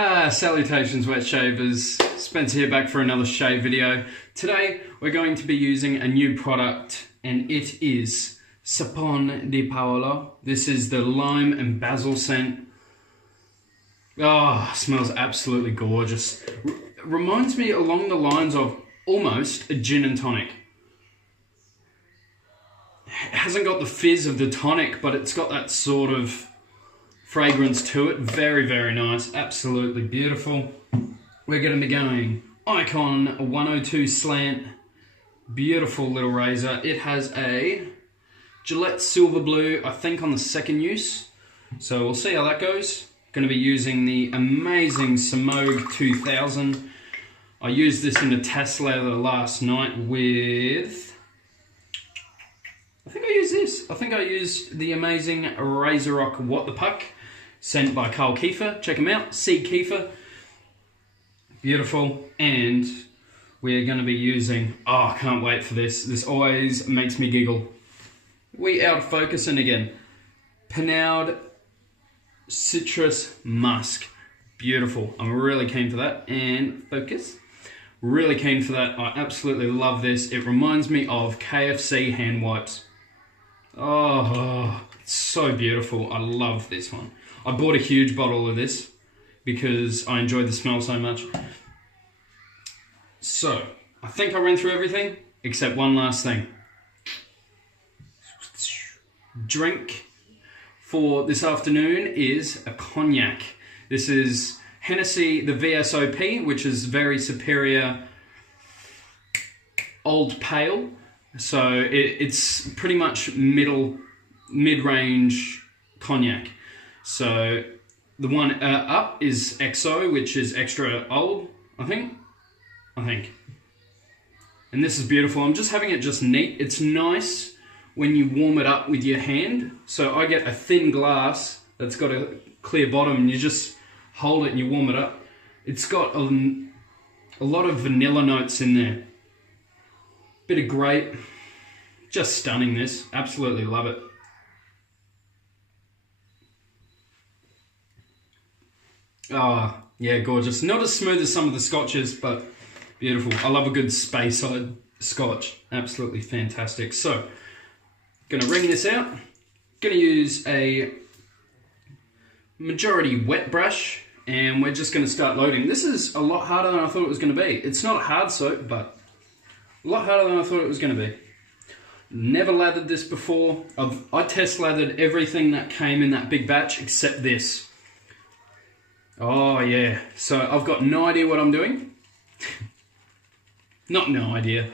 Salutations wet shavers, Spencer here back for another shave video. Today we're going to be using a new product and it is Sapone di Paolo. This is the lime and basil scent. Oh, smells absolutely gorgeous. Reminds me along the lines of almost a gin and tonic. It hasn't got the fizz of the tonic, but it's got that sort of fragrance to it. Very, very nice. Absolutely beautiful. We're going to be going Icon 102 slant. Beautiful little razor. It has a Gillette Silver Blue, I think, on the second use. So we'll see how that goes. Going to be using the amazing Sapone 2000. I used this in a test leather last night with... I think I used this. I think I used the amazing Razor Rock What the Puck, sent by Carl Kiefer. Check him out. C. Kiefer. Beautiful. And we're going to be using... Oh, I can't wait for this. This always makes me giggle. We out focusing again. Pinaud Citrus Musk. Beautiful. I'm really keen for that. And focus. Really keen for that. I absolutely love this. It reminds me of KFC hand wipes. Oh, it's so beautiful. I love this one. I bought a huge bottle of this because I enjoyed the smell so much. So, I think I ran through everything except one last thing. Drink for this afternoon is a cognac. This is Hennessy, the VSOP, which is very superior old pale. So it's pretty much mid-range cognac. So the one up is XO, which is extra old, I think. And this is beautiful. I'm just having it just neat. It's nice when you warm it up with your hand. So I get a thin glass that's got a clear bottom and you just hold it and you warm it up. It's got a lot of vanilla notes in there. Bit of grape. Just stunning, this. Absolutely love it. Oh, yeah, gorgeous. Not as smooth as some of the scotches, but beautiful. I love a good Speyside scotch. Absolutely fantastic. So, gonna wring this out. Gonna use a majority wet brush, and we're just gonna start loading. This is a lot harder than I thought it was gonna be. It's not hard soap, but a lot harder than I thought it was gonna be. Never lathered this before. I test lathered everything that came in that big batch except this. Oh yeah, so I've got no idea what I'm doing. Not no idea.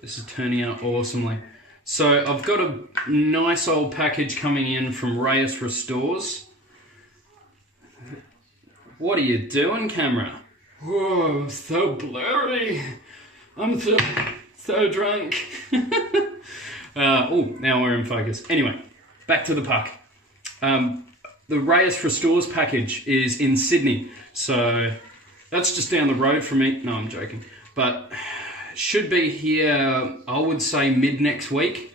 This is turning out awesomely. So I've got a nice old package coming in from Reyes Restores. What are you doing, camera? Whoa, so blurry. I'm so drunk. Oh, now we're in focus. Anyway, back to the puck. The Reyes Restores package is in Sydney, so that's just down the road from me. No, I'm joking. But should be here, I would say, mid next week.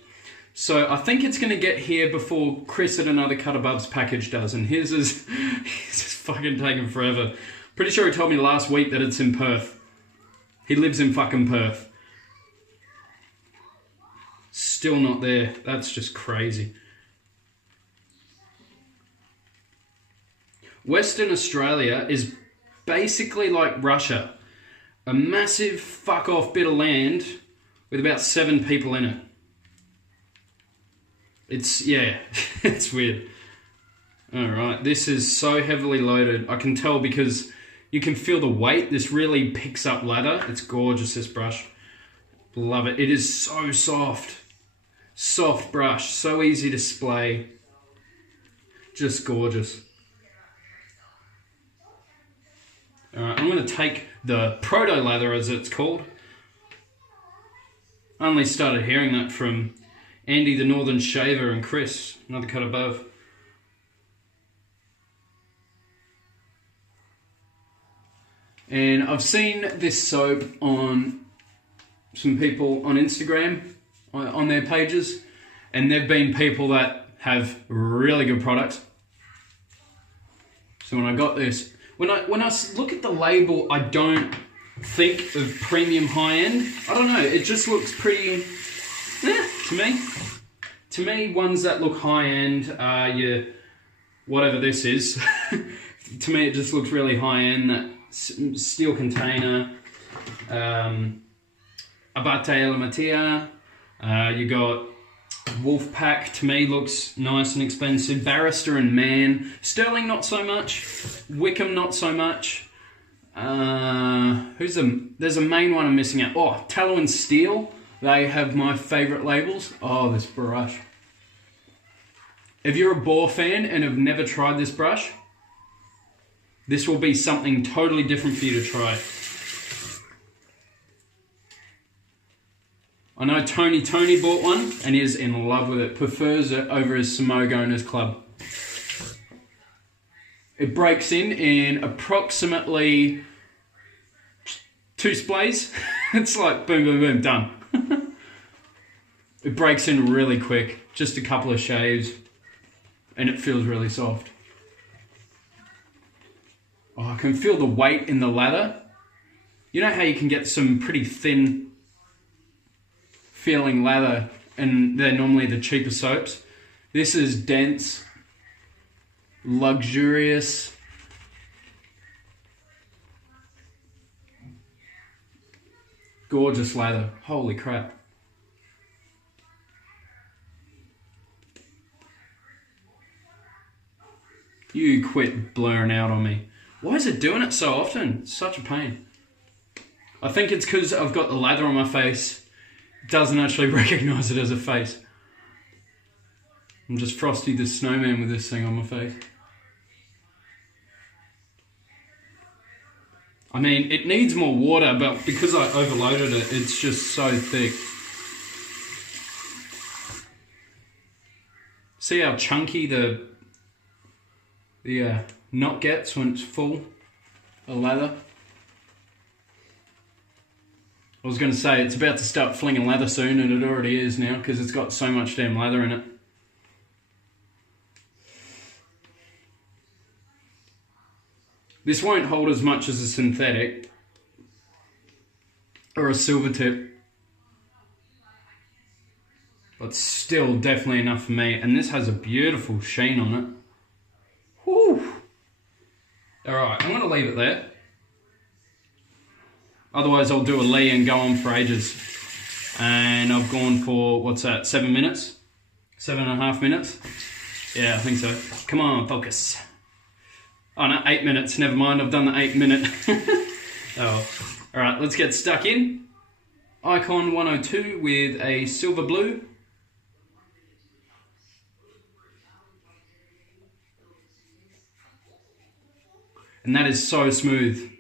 So I think it's going to get here before Chris at Another Cut Above's package does, and his is fucking taking forever. Pretty sure he told me last week that it's in Perth. He lives in fucking Perth. Still not there. That's just crazy. Western Australia is basically like Russia. A massive fuck-off bit of land with about 7 people in it. It's, yeah, it's weird. Alright, this is so heavily loaded. I can tell because you can feel the weight. This really picks up lather. It's gorgeous, this brush. Love it. It is so soft. Soft brush. So easy to splay. Just gorgeous. Alright, I'm going to take the proto lather, as it's called. I only started hearing that from Andy the Northern Shaver and Chris, Another Cut Above. And I've seen this soap on some people on Instagram, on their pages, and they've been people that have really good products, So when I got this, when I look at the label, I don't think of premium high-end. I don't know, it just looks pretty, to me. To me, ones that look high-end are your, whatever this is. To me, it just looks really high-end. That steel container, Abate La Mattia. You got Wolfpack, to me looks nice and expensive. Barrister and Man. Sterling not so much. Wickham not so much. There's a main one I'm missing out. Oh, Tallow and Steel. They have my favourite labels. Oh, this brush. If you're a Boar fan and have never tried this brush, this will be something totally different for you to try. I know Tony bought one and is in love with it. Prefers it over his Samoa Owners Club. It breaks in approximately 2 sprays. It's like boom, boom, boom, done. It breaks in really quick. Just a couple of shaves and it feels really soft. Oh, I can feel the weight in the lather. You know how you can get some pretty thin feeling lather and they're normally the cheaper soaps? This is dense, luxurious. Gorgeous lather. Holy crap. You quit blurring out on me. Why is it doing it so often? It's such a pain. I think it's because I've got the lather on my face. It doesn't actually recognise it as a face. I'm just Frosty the Snowman with this thing on my face. I mean, it needs more water, but because I overloaded it, it's just so thick. See how chunky the knot gets when it's full of lather? I was going to say it's about to start flinging lather soon, and it already is now because it's got so much damn lather in it. This won't hold as much as a synthetic or a silver tip, but still definitely enough for me. And this has a beautiful sheen on it. Whew. Alright, I'm going to leave it there. Otherwise I'll do a Lee and go on for ages. And I've gone for, what's that, 7 minutes? 7.5 minutes? Yeah, I think so. Come on, focus. Oh no, 8 minutes, never mind, I've done the 8 minute. Oh. Alright, let's get stuck in. Icon 102 with a silver blue. And that is so smooth.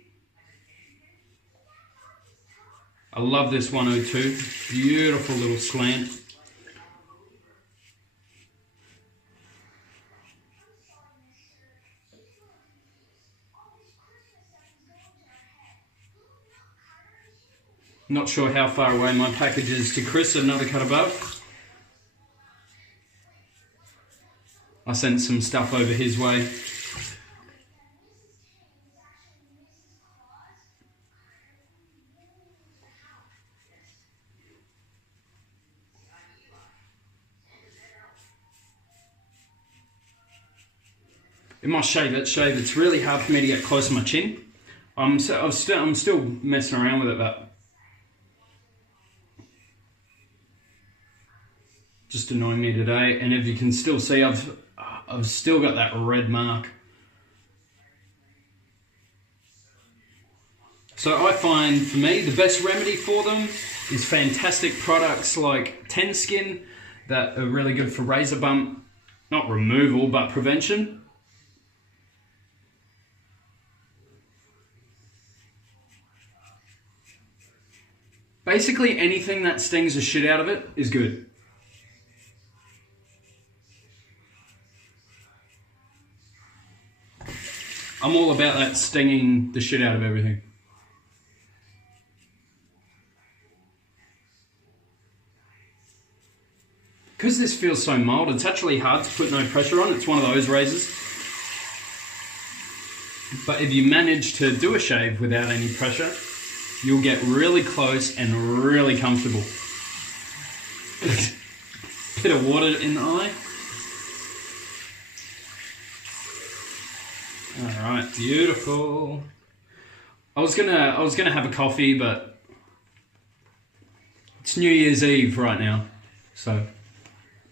I love this 102. Beautiful little slant. Not sure how far away my package is to Chris, another cut above. I sent some stuff over his way. It must shave it. It's really hard for me to get close to my chin. I'm still messing around with it, but just annoying me today. And if you can still see, I've still got that red mark. So I find, for me, the best remedy for them is fantastic products like Tenskin that are really good for razor bump, not removal, but prevention. Basically, anything that stings the shit out of it is good. I'm all about that stinging the shit out of everything. Because this feels so mild, it's actually hard to put no pressure on. It's one of those razors. But if you manage to do a shave without any pressure, you'll get really close and really comfortable. Bit of water in the eye. Alright, beautiful. I was gonna have a coffee, but it's New Year's Eve right now. So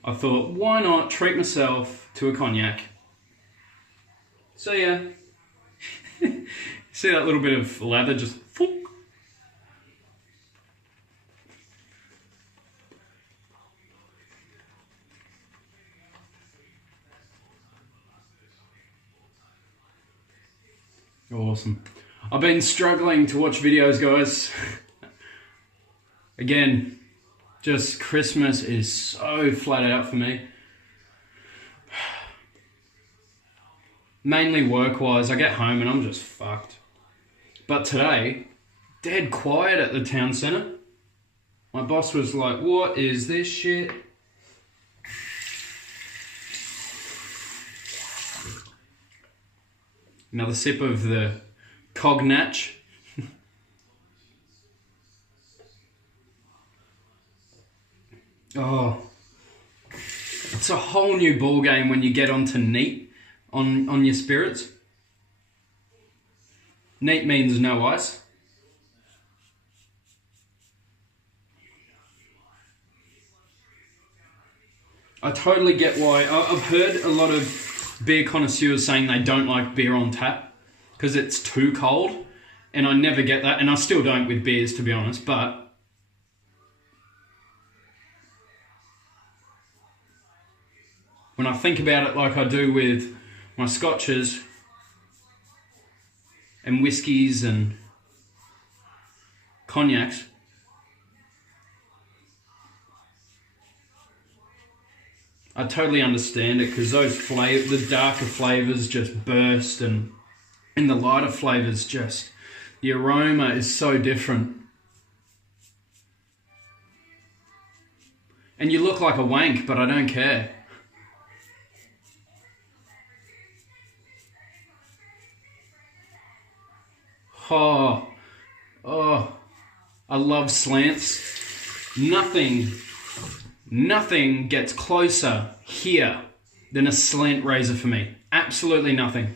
I thought, why not treat myself to a cognac? So yeah. See that little bit of lather just fook. Awesome. I've been struggling to watch videos, guys. Again, just Christmas is so flat out for me. Mainly work-wise, I get home and I'm just fucked. But today, dead quiet at the town centre. My boss was like, what is this shit? Another sip of the cognac. Oh, it's a whole new ball game when you get onto neat on your spirits. Neat means no ice. I totally get why. I've heard a lot of beer connoisseurs saying they don't like beer on tap because it's too cold, and I never get that, and I still don't with beers, to be honest, but when I think about it like I do with my scotches and whiskies and cognacs, I totally understand it, because the darker flavours just burst, and the lighter flavours just, the aroma is so different. And you look like a wank, but I don't care. Oh, I love slants. Nothing gets closer here than a slant razor for me. Absolutely nothing.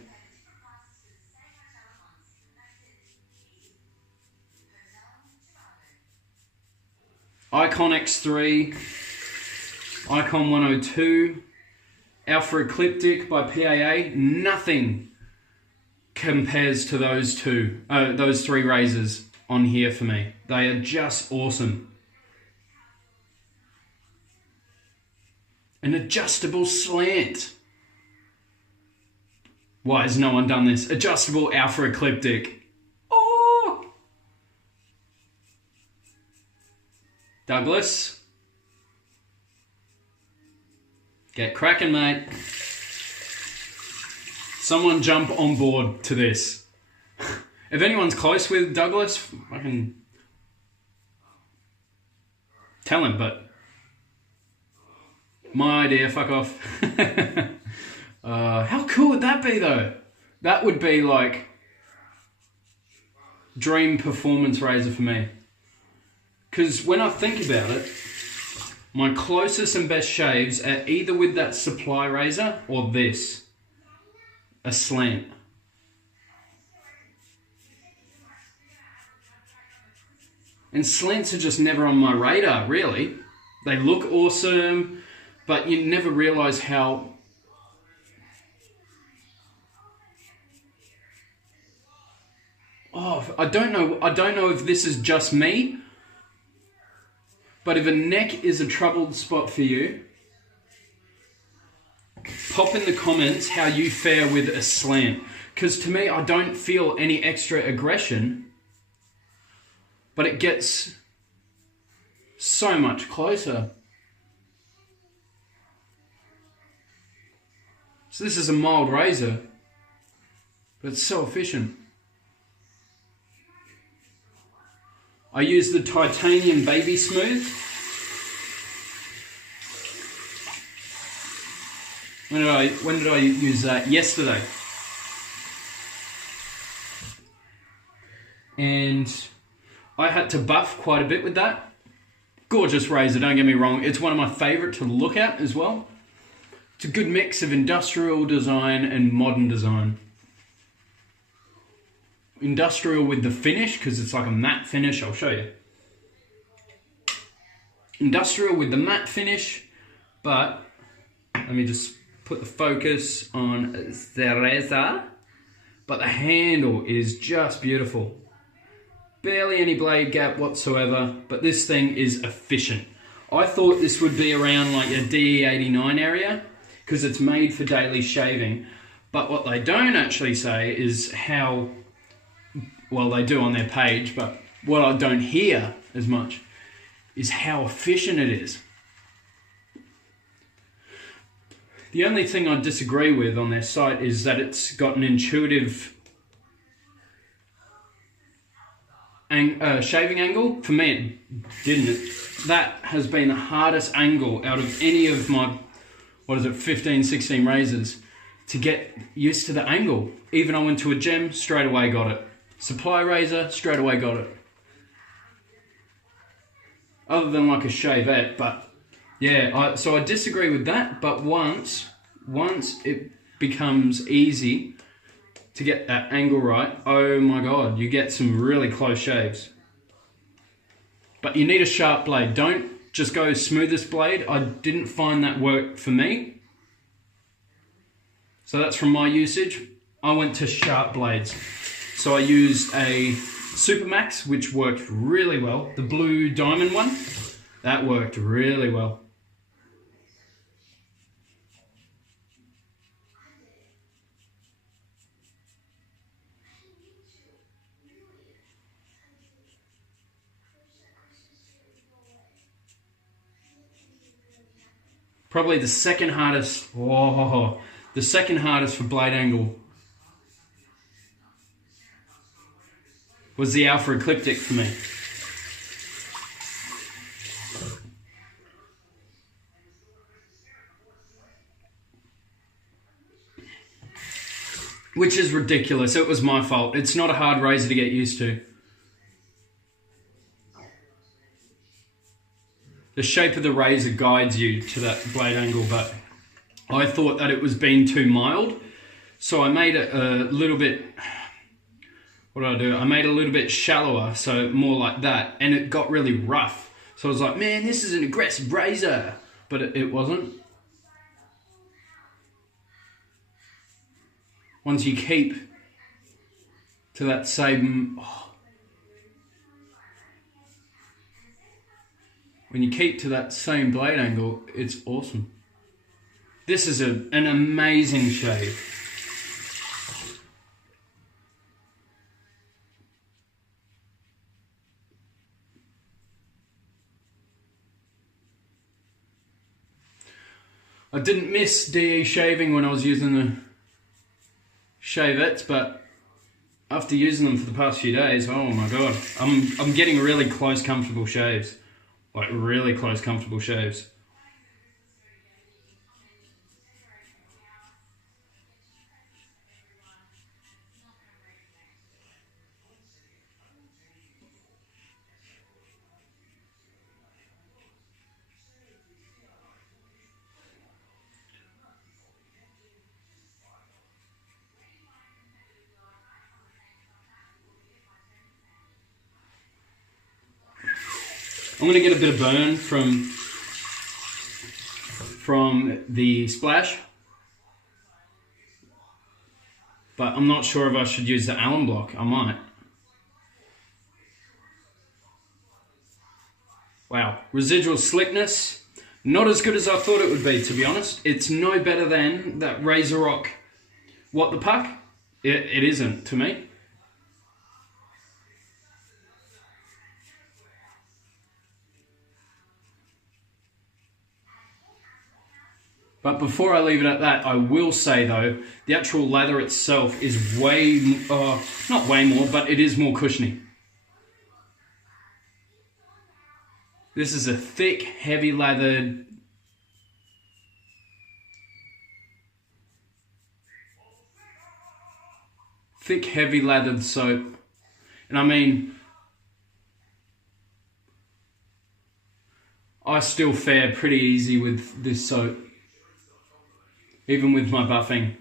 Icon X3, Icon 102, Alpha Ecliptic by PAA, nothing compares to those three razors on here for me. They are just awesome. An adjustable slant. Why has no one done this? Adjustable Alpha Ecliptic. Oh! Douglas. Get cracking, mate. Someone jump on board to this. If anyone's close with Douglas, I can tell him, but my idea, fuck off. How cool would that be, though? That would be like dream performance razor for me. Because when I think about it, my closest and best shaves are either with that supply razor or this, a slant. And slants are just never on my radar, really. They look awesome, but you never realize how I don't know if this is just me, but if a neck is a troubled spot for you, pop in the comments how you fare with a slant. Because to me, I don't feel any extra aggression, but it gets so much closer. So this is a mild razor, but it's so efficient. I use the titanium baby smooth. When did I use that? Yesterday. and I had to buff quite a bit with that. Gorgeous razor, don't get me wrong. It's one of my favourite to look at as well. It's a good mix of industrial design and modern design. Industrial with the finish, because it's like a matte finish, I'll show you. Industrial with the matte finish, but let me just put the focus on the razor. But the handle is just beautiful. Barely any blade gap whatsoever, but this thing is efficient. I thought this would be around like a DE89 area, because it's made for daily shaving. But what they don't actually say is how, well, they do on their page, but what I don't hear as much is how efficient it is. The only thing I disagree with on their site is that it's got an intuitive shaving angle. For me, it didn't. That has been the hardest angle out of any of my, 15, 16 razors to get used to the angle. Even I went to a gem, straight away got it. Supply razor, straight away got it. Other than like a shavette, but yeah, so I disagree with that, but once it becomes easy to get that angle right, oh my God, you get some really close shaves. But you need a sharp blade. Don't just go smoothest blade. I didn't find that worked for me. So that's from my usage. I went to sharp blades. So I used a Supermax, which worked really well. The blue diamond one, that worked really well. Probably the second hardest, the second hardest for blade angle was the Alpha Ecliptic for me. Which is ridiculous. It was my fault. It's not a hard razor to get used to. The shape of the razor guides you to that blade angle, but I thought that it was being too mild. So I made it a little bit, what did I do? I made it a little bit shallower, so more like that, and it got really rough. So I was like, man, this is an aggressive razor, but it wasn't. Once you keep to that same, when you keep to that same blade angle, it's awesome. This is an amazing shave. I didn't miss DE shaving when I was using the shavettes, but after using them for the past few days, oh my God, I'm getting really close, comfortable shaves. Like really close, comfortable shaves. I'm going to get a bit of burn from the splash, but I'm not sure if I should use the Allen block. I might. Wow, residual slickness, not as good as I thought it would be, to be honest. It's no better than that Razor Rock What the Puck. It isn't, to me. But before I leave it at that, I will say though, the actual leather itself is way, not way more, but it is more cushiony. This is a thick, heavy leathered, soap. And I mean, I still fare pretty easy with this soap, even with my buffing.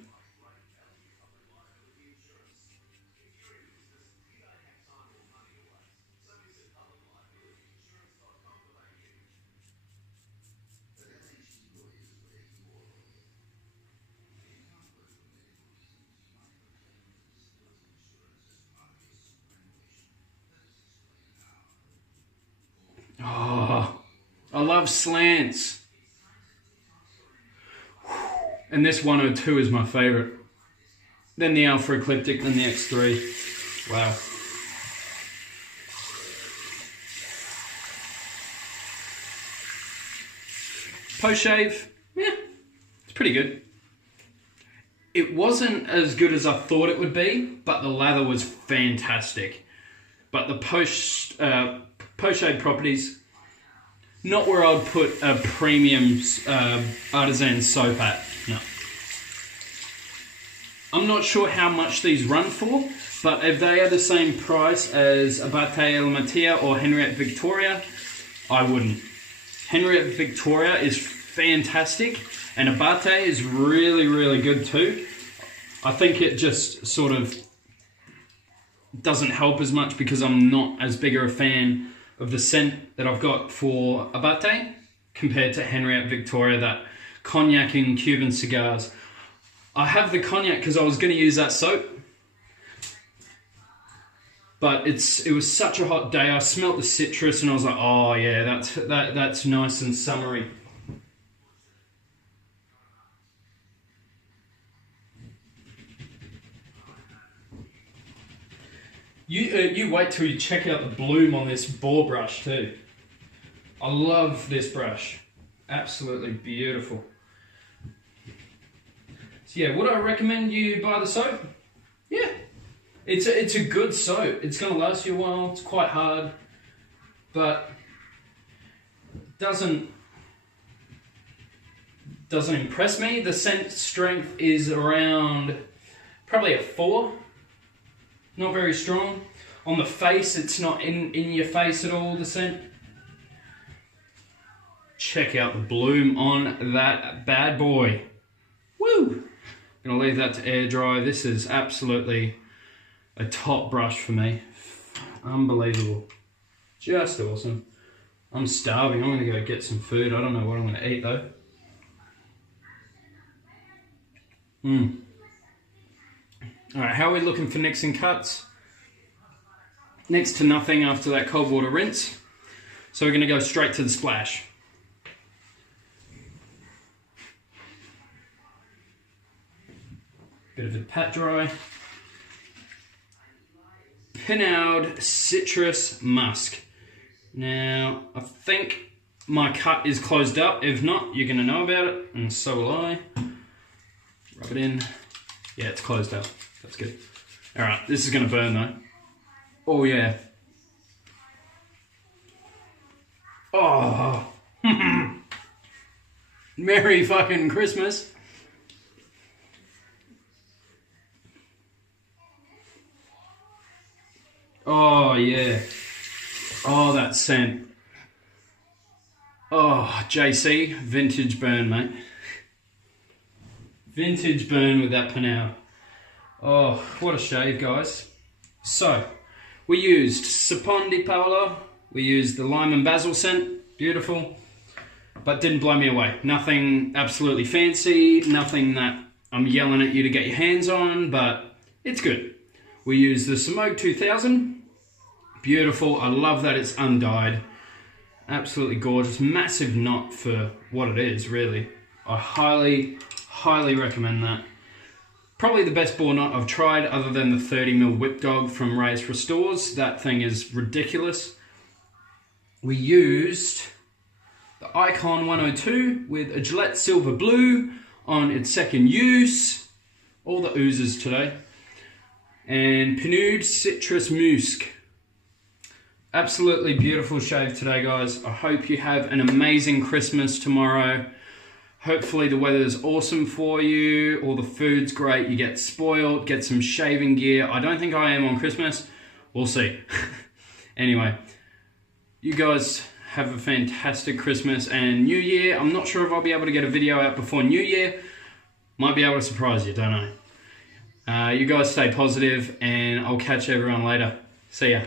Oh, I love slants. And this 102 is my favorite. Then the Alpha Ecliptic, then the X3. Wow. Post shave, yeah, it's pretty good. It wasn't as good as I thought it would be, but the lather was fantastic. But the post shave properties, not where I'd put a premium artisan soap at. No. I'm not sure how much these run for, but if they are the same price as Abate El Mattia or Henriette Victoria, I wouldn't. Henriette Victoria is fantastic, and Abate is really, really good too. I think it just sort of doesn't help as much because I'm not as big a fan of the scent that I've got for Abate compared to Henriette Victoria, that cognac and Cuban cigars. I have the cognac because I was going to use that soap, but it was such a hot day. I smelt the citrus and I was like, oh yeah, that's nice and summery. You wait till you check out the bloom on this boar brush too. I love this brush. Absolutely beautiful. So yeah, would I recommend you buy the soap? Yeah. It's a good soap. It's going to last you a while. It's quite hard, but doesn't impress me. The scent strength is around probably a 4. Not very strong. On the face, it's not in your face at all, the scent. Check out the bloom on that bad boy. Woo! Gonna leave that to air dry. This is absolutely a top brush for me. Unbelievable. Just awesome. I'm starving. I'm gonna go get some food. I don't know what I'm gonna eat though. Alright, how are we looking for nicks and cuts? Next to nothing after that cold water rinse. So we're going to go straight to the splash. Bit of a pat dry. Pinard Citrus Musk. Now, I think my cut is closed up. If not, you're going to know about it, and so will I. Rub it in. Yeah, it's closed up. That's good. Alright, this is going to burn though. Oh yeah. Oh. Merry fucking Christmas. Oh yeah. Oh, that scent. Oh, JC, vintage burn, mate. Vintage burn with that Pinard. Oh, what a shave, guys. So, we used Sapone di Paolo. We used the lime and basil scent. Beautiful. But didn't blow me away. Nothing absolutely fancy. Nothing that I'm yelling at you to get your hands on. But it's good. We used the Smoke 2000. Beautiful. I love that it's undyed. Absolutely gorgeous. Massive knot for what it is, really. I highly, highly recommend that. Probably the best boar knot I've tried, other than the 30mm Whip Dog from Ray's Restores. That thing is ridiculous. We used the Icon 102 with a Gillette Silver Blue on its second use. All the oozes today. And Pinard Citrus Musk. Absolutely beautiful shave today, guys. I hope you have an amazing Christmas tomorrow. Hopefully the weather's awesome for you, all the food's great, you get spoiled, get some shaving gear. I don't think I am on Christmas, We'll see. Anyway, you guys have a fantastic Christmas and New Year. I'm not sure if I'll be able to get a video out before New Year. Might be able to surprise you, don't know. You guys stay positive, and I'll catch everyone later. See ya.